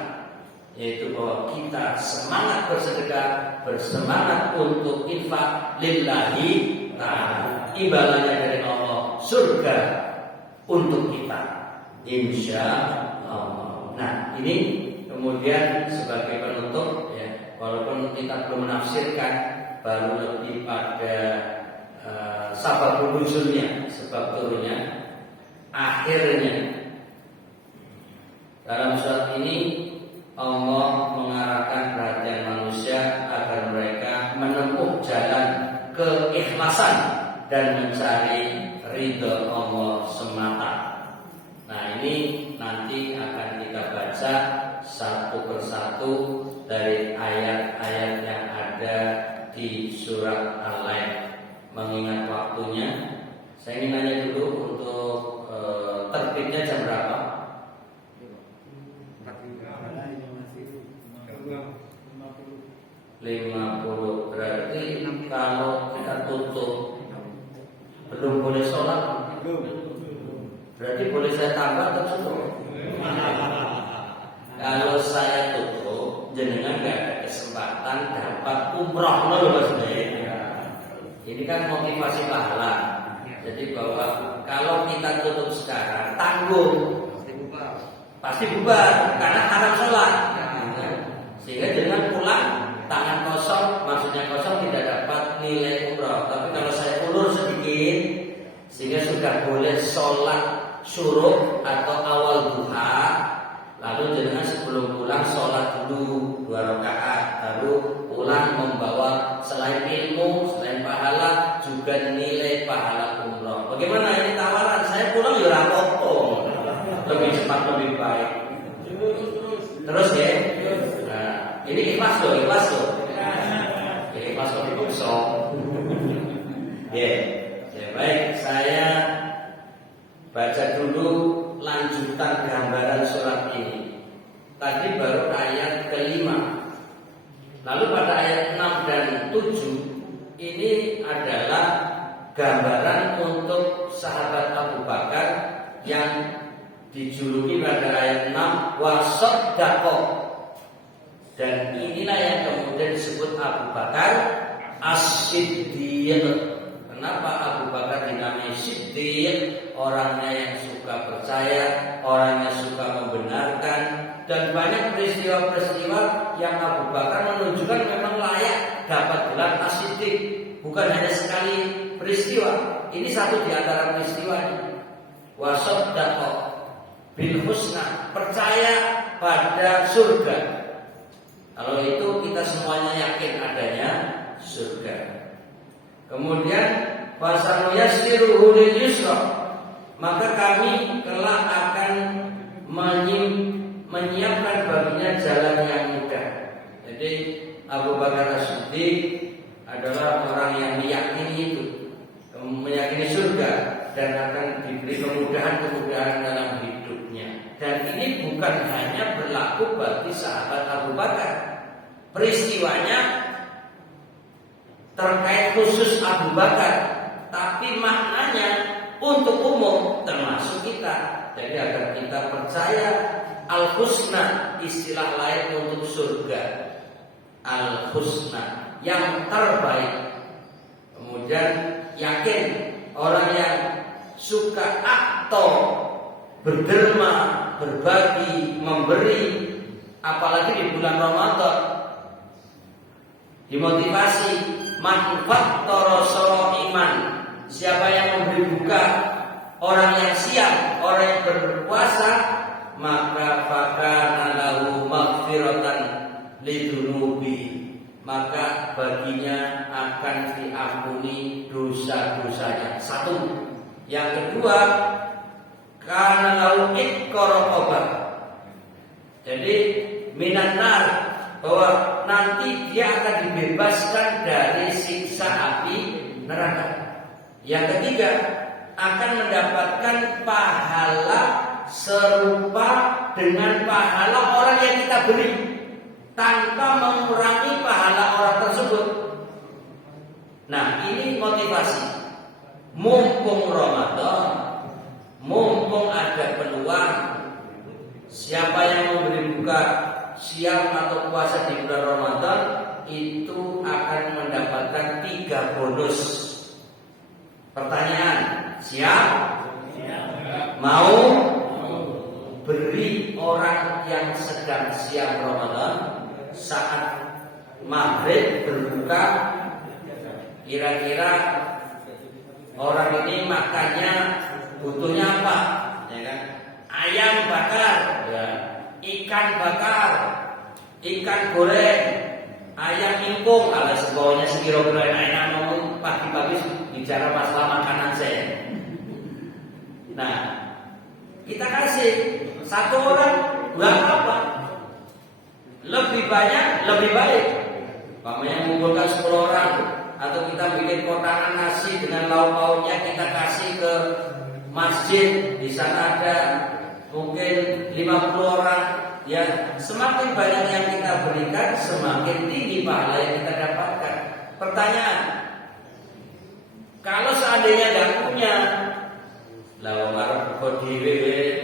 yaitu bahwa kita semangat bersedekah, bersemangat untuk infak lillahi ta'ala. Imbalannya dari Allah, surga untuk kita, insya Allah. Nah, ini kemudian sebagai penutup, ya, walaupun kita belum menafsirkan, baru lebih pada sabab nuzulnya, sebab turunnya. Akhirnya dalam surat ini Allah mengarahkan perhatian manusia agar mereka menempuh jalan keikhlasan dan mencari ridha Allah semata. Nah, ini nanti akan kita baca satu persatu dari ayat-ayat yang ada di surat Al-Lail. Mengingat waktunya, saya ingin nanya dulu untuk terbitnya jam berapa? 50. Berarti kalau kita tutup belum boleh sholat. Berarti boleh saya tambah atau cukup? Kalau saya tutup, jenengan nggak ada kesempatan dapat umroh loh maksudnya. Ini kan motivasi pahala. Jadi bahwa kalau kita tutup sekarang tanggung, pasti bubar karena haram sholat. Sehingga jangan pulang tangan kosong, maksudnya kosong tidak dapat nilai umroh. Tapi kalau saya ulur sedikit, sehingga sudah boleh sholat syuruk atau awal duha, lalu jangan sebelum pulang sholat dulu 2 rakaat, baru pulang membawa selain ilmu, selain pahala juga nilai pahala umroh. Bagaimana ini tawaran? Saya pulang ya rapopo, lebih cepat lebih baik. Terus ya. Nah, ini ikhlas loh. Ini ikhlas loh dipaksa. Ya, baik. Saya baca dulu lanjutan gambaran surat ini. Tadi baru ayat ke-5. Lalu pada ayat 6 dan 7 ini adalah gambaran untuk sahabat Abu Bakar yang dijuluki pada ayat 6 wasaddaqo. Dan inilah yang kemudian disebut Abu Bakar As-Siddiq. Kenapa Abu Bakar dinamai Siddiq? Orangnya yang suka percaya, orangnya suka membenarkan, dan banyak peristiwa-peristiwa yang Abu Bakar menunjukkan memang layak dapat gelar As-Siddiq. Bukan hanya sekali peristiwa, ini satu di antara peristiwanya. Wasaddaqo bil husna, percaya pada surga. Kalau itu kita semuanya yakin adanya surga. Kemudian fasanuyassiruhu lil yusra, maka kami kelak akan menyiapkan baginya jalan yang mudah. Jadi Abu Bakar As-Siddiq adalah orang yang meyakini itu, meyakini surga dan akan diberi kemudahan-kemudahan dalam hidupnya. Dan ini bukan hanya berlaku bagi sahabat Abu Bakar. Peristiwanya terkait khusus Abu Bakar, tapi maknanya untuk umum termasuk kita. Jadi agar kita percaya al-husna, istilah lain untuk surga. Al-husna. yang terbaik. Kemudian yakin orang yang suka atau berderma, berbagi, memberi, apalagi di bulan Ramadan, dimotivasi manfaat torosoro iman. Siapa yang memberi buka, orang yang siap, orang yang berpuasa, maka fakana lahu maghfiratan lidunubi, maka baginya akan diampuni dosa-dosanya. Satu. Yang kedua, karena lahu iqqaraqabah, jadi minanar, bahwa nanti dia akan dibebaskan dari siksa api neraka. Yang ketiga, akan mendapatkan pahala serupa dengan pahala orang yang kita beri, tanpa mengurangi pahala orang tersebut. Nah, ini motivasi. Mumpung Ramadan, mumpung ada peluang, siapa yang memberi buka siang atau puasa di bulan Ramadan itu akan mendapatkan 3 bonus. Pertanyaan, siap? Mau? Beri orang yang sedang siang Ramadan saat maghrib berbuka, kira-kira orang ini makannya butuhnya apa? Ya kan? Ayam bakar, ya. Ikan bakar, ikan goreng, ayam impung, kalau sebawanya sekilogram. Enak ngomong pagi-pagi bicara masalah makanan saya. Nah, kita kasih satu orang nggak apa, lebih banyak lebih baik. Pamannya mengumpulkan 10 orang, atau kita bikin kotakan nasi dengan lauk-lauknya, kita kasih ke masjid, di sana ada mungkin 50 orang. Ya, semakin banyak yang kita berikan, semakin tinggi pahala yang kita dapatkan. Pertanyaan, kalau seandainya nggak punya, lalu marah kodire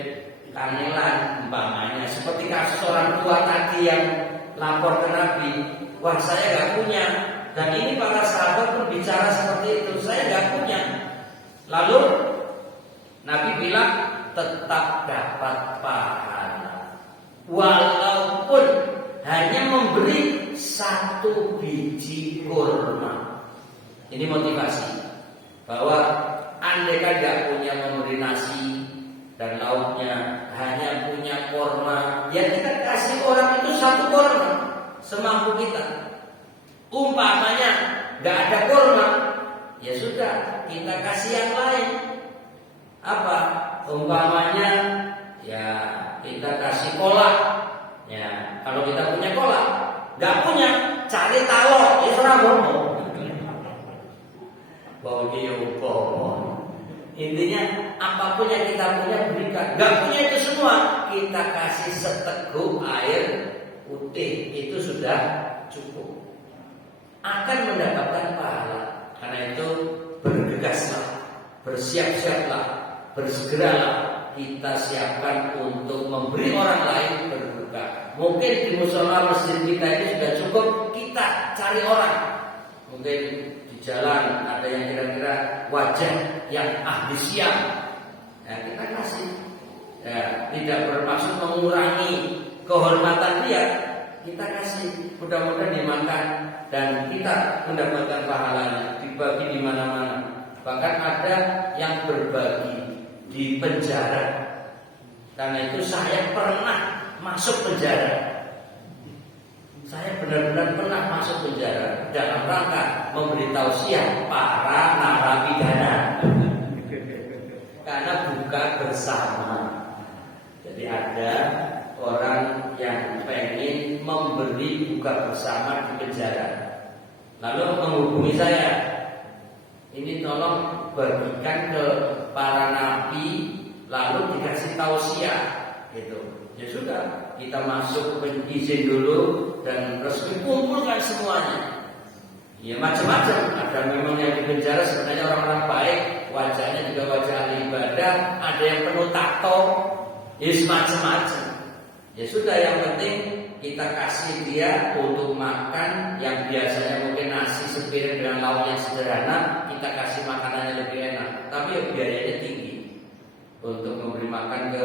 kangelan umpamanya, seperti kasus orang tua tadi yang lapor ke Nabi, wah saya nggak punya, dan ini para sahabat berbicara seperti itu, saya nggak punya. Lalu Nabi bilang tetap dapat pahala, walaupun hanya memberi 1 biji kurma. Ini motivasi bahwa andai kan nggak punya memberi nasi dan lauknya, hanya punya kurma, ya kita kasih orang itu 1 kurma semampu kita. Umpamanya nggak ada kurma, ya sudah kita kasih yang lain. Apa? Umpamanya ya kita kasih kolak. Ya, kalau kita punya kolak, nggak punya, cari talo, ya serah bohong. Bau dia bohong. Intinya apapun yang kita punya berikan. Nggak punya itu semua, kita kasih seteguk air putih, itu sudah cukup. Akan mendapatkan pahala. Karena itu bergegaslah, bersiap-siaplah, bersegeralah kita siapkan untuk memberi orang lain berbuka. Mungkin di musola masjid kita ini sudah cukup, kita cari orang. Mungkin di jalan ada yang kira-kira wajah yang ahli siap, ya kita kasih. Ya, tidak bermaksud mengurangi kehormatan dia, kita kasih. Mudah-mudahan dimakan dan kita mendapatkan pahalanya, dibagi di mana-mana. Bahkan ada yang berbagi di penjara. Karena itu saya pernah masuk penjara. Saya benar-benar pernah masuk penjara dalam rangka memberi tausiah para narapidana. Karena buka bersama. Jadi ada orang yang pengen memberi buka bersama di penjara, lalu menghubungi saya, ini tolong bagikan ke para napi, lalu dikasih tausiah gitu. Ya sudah, kita masuk izin dulu dan resmi kumpulkan semuanya. Ya macam-macam. Ada memang yang di penjara sebenarnya orang-orang baik, wajahnya juga wajah ahli ibadah, ada yang penuh tato, ya macam-macam. Ya sudah, yang penting kita kasih dia untuk makan yang biasanya mungkin nasi sepiring dengan lauk yang sederhana, kita kasih makanannya lebih enak, tapi ya biayanya tinggi untuk memberi makan ke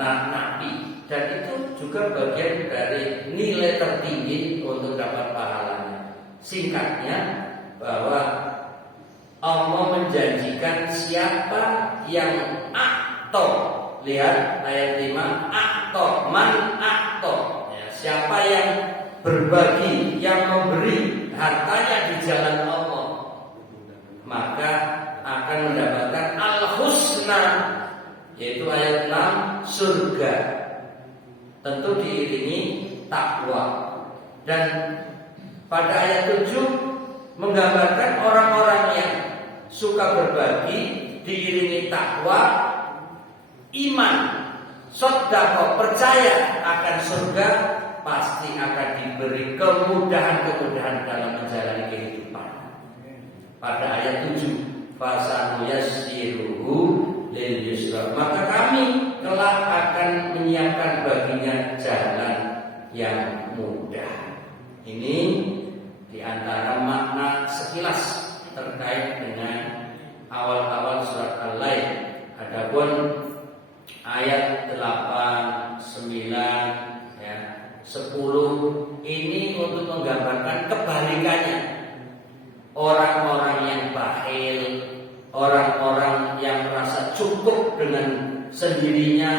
napi, dan itu juga bagian dari nilai tertinggi untuk dapat pahalanya. Singkatnya bahwa Allah menjanjikan siapa yang akto, lihat ayat 5, akto, man akto, ya, siapa yang berbagi, yang memberi hartanya di jalan Allah, maka akan mendapatkan al-husna, yaitu ayat 6, surga. Tentu diiringi takwa. Dan pada ayat 7 menggambarkan orang-orang yang suka berbagi diiringi takwa, iman, sedekah, percaya akan surga, pasti akan diberi kemudahan-kemudahan dalam menjalani kehidupan. Pada ayat 7, fasanu yassiruhu lil yusra, maka kami telah akan menyiapkan baginya jalan yang mudah. Ini diantara makna sekilas terkait dengan awal-awal surat Al-Lail. Adapun ayat 8, 9, ya, 10 ini untuk menggambarkan kebalikannya. Orang-orang yang bakhil, orang-orang yang merasa cukup dengan sendirinya,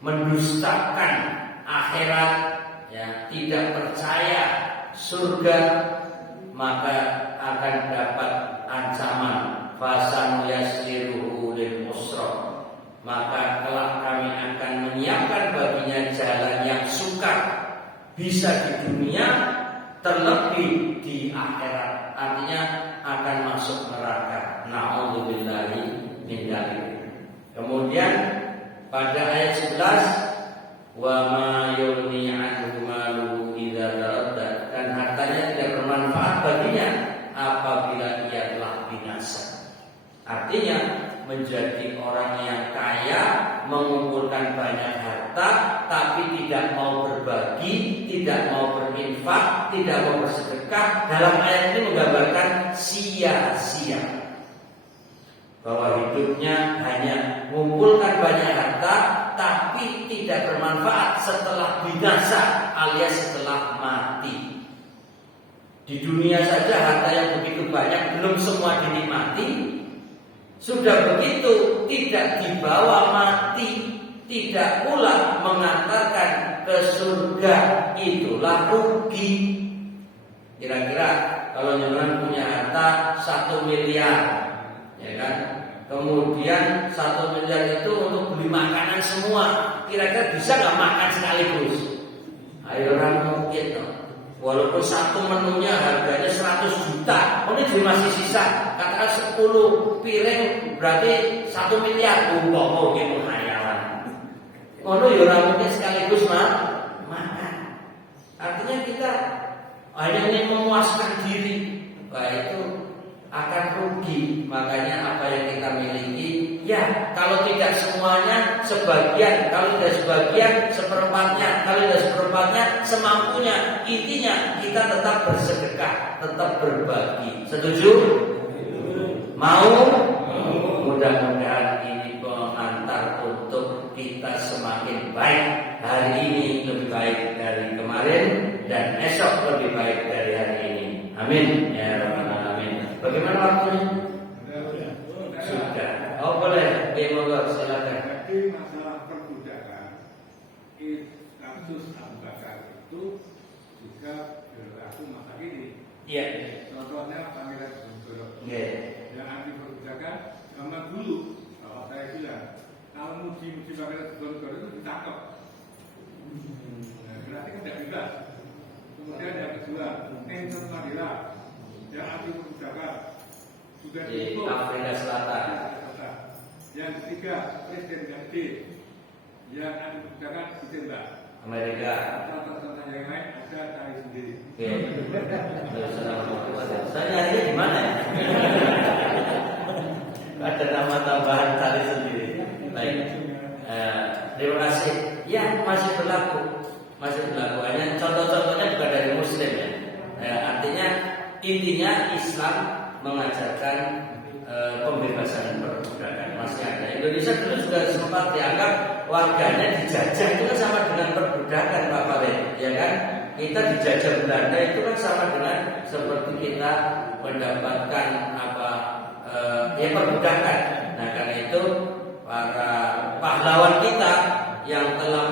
mendustakan akhirat, ya, tidak percaya surga, maka akan dapat ancaman fasan yasiruhu lil usra, maka kelak kami akan menyiapkan baginya jalan yang sukar, bisa di dunia terlebih di akhirat, artinya akan masuk neraka. Na'udzubillahi min dzalik. Kemudian pada ayat 11, wa ma yughni 'anhu maluhu idza taradda, dan hartanya tidak bermanfaat baginya apabila ia telah binasa. Artinya menjadi orang yang kaya, mengumpulkan banyak harta, tapi tidak mau berbagi, tidak mau berinfak, tidak mau bersedekah, dalam ayat ini menggambarkan sia-sia, bahwa hidupnya hanya mengumpulkan banyak harta, tapi tidak bermanfaat setelah binasa alias setelah mati. Di dunia saja harta yang begitu banyak belum semua dinikmati, sudah begitu tidak dibawa mati, tidak pula mengantarkan ke surga, itulah rugi. Kira-kira kalau jenengan punya harta 1 miliar, ya kan? Kemudian 1 miliar itu untuk beli makanan semua, kira-kira bisa nggak makan sekaligus? Ayo orang mungkin no. Walaupun satu menunya harganya 100 juta, ini masih sisa, katakan 10 piring, berarti 1 miliar. Oh, gitu hayalan. Ngono ya ora mungkin sekaligus makan. Artinya kita hanya ingin memuaskan diri, itu akan rugi. Makanya apa yang kita miliki, ya kalau tidak semuanya sebagian, kalau tidak sebagian seperempatnya, kalau tidak seperempatnya semampunya. Intinya kita tetap bersedekah, tetap berbagi. Setuju? Mau? Mudah-mudahan ini pengantar untuk kita semakin baik. Hari ini lebih baik dari kemarin, dan esok lebih baik dari hari ini. Amin ya rabbal alamin. Bagaimana waktunya? Sudah. Oh boleh. Monggo silakan. Jadi masalah perbudakan, kasus Abu Bakar itu juga berlaku masa ini. Iya. Contohnya Pangeran Diponegoro. Iya. Yang anti perbudakan zaman dulu, kalau saya bilang, kalau muji-muji Pangeran Diponegoro itu ditangkap. Nah, berarti kan tidak bebas. Kemudian yang kedua, Nelson Mandela yang anti perbudakan sudah di dihukum Afrika Selatan. Yang ketiga, Presiden Gandhi yang anti perbudakan ditembak. Amerika. Contoh-contoh yang lain ada cari sendiri. Oke. Saya nyarinya di mana ya? Ada nama tambahan cari sendiri. Baik. Terima kasih. Ya masih berlaku. intinya Islam mengajarkan pembebasan perbudakan. Masih ada. Indonesia dulu juga sempat dianggap warganya dijajah itu kan sama dengan perbudakan, Pak Farid, ya kan? Kita dijajah Belanda itu kan sama dengan seperti kita mendapatkan perbudakan. Nah, karena itu para pahlawan kita yang telah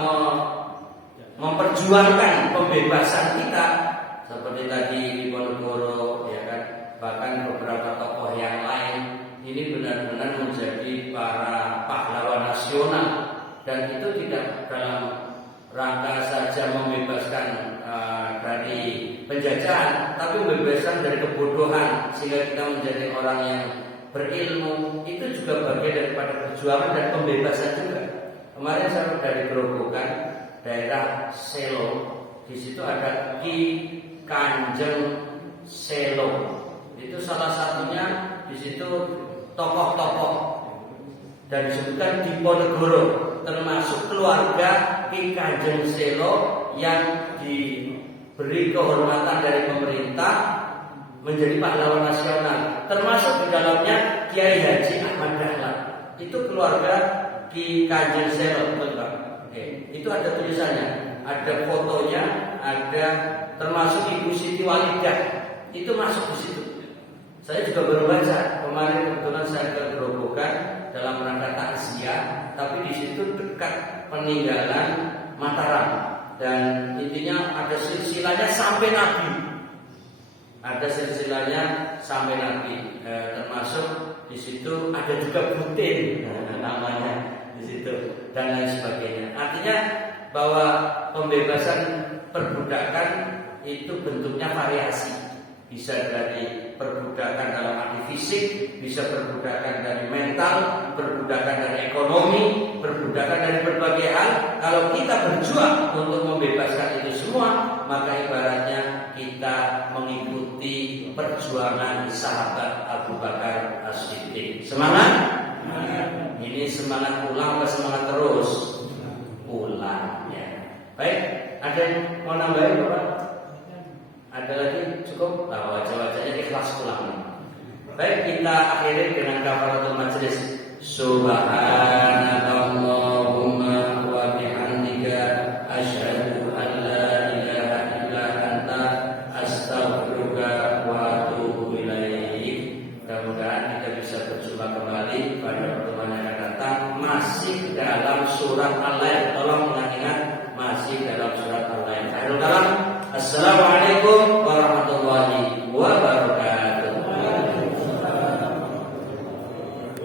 memperjuangkan pembebasan kita seperti tadi di Ponorogo, ya kan, bahkan beberapa tokoh yang lain ini benar-benar menjadi para pahlawan nasional, dan itu tidak dalam rangka saja membebaskan dari penjajahan, tapi membebaskan dari kebodohan sehingga kita menjadi orang yang berilmu. Itu juga bagian daripada perjuangan dan pembebasan juga. Kemarin saya dari Grobogan, daerah Selo, di situ ada Ki Kanjeng Selo. Itu salah satunya di situ tokoh-tokoh dan disebutkan di Ponorogo, termasuk keluarga Ki Kanjeng Selo yang diberi kehormatan dari pemerintah menjadi pahlawan nasional, termasuk di dalamnya Kiai Haji Ahmad Dahlan. Itu keluarga Ki Kanjeng Selo, betul. Oke, itu ada tulisannya, ada fotonya, ada termasuk Ibu Siti Walidah, itu masuk di situ. Saya juga baru baca kemarin, kebetulan saya ke Grobogan dalam rangka takziah, tapi di situ dekat peninggalan Mataram, dan intinya ada silsilahnya sampai Nabi, ada silsilahnya sampai Nabi, termasuk di situ ada juga Butin namanya di situ dan lain sebagainya. Artinya bahwa pembebasan perbudakan itu bentuknya variasi, bisa dari perbudakan dalam arti fisik, bisa perbudakan dari mental, perbudakan dari ekonomi, perbudakan dari berbagai hal. Kalau kita berjuang untuk membebaskan itu semua, maka ibaratnya kita mengikuti perjuangan sahabat Abu Bakar As-Siddiq. Semangat? Ini semangat pulang atau semangat terus? Pulang, ya. Baik, ada yang mau nambahin, Bapak? Ada lagi? Cukup? Nah, wajah-wajahnya ikhlas pulang. Baik, kita akhiri dengan kafaratul majlis. Subhanallahumma wa bihamdika asyhadu an la ilaha illa anta astaghfiruka wa atubu ilaik. Mudah-mudahan kita bisa berjumpa kembali pada pertemuan yang akan datang, masih dalam surat Al-Lail. Tolong ingat-ingat, masih dalam surat Al-Lail. Akhirul kalam. Assalamualaikum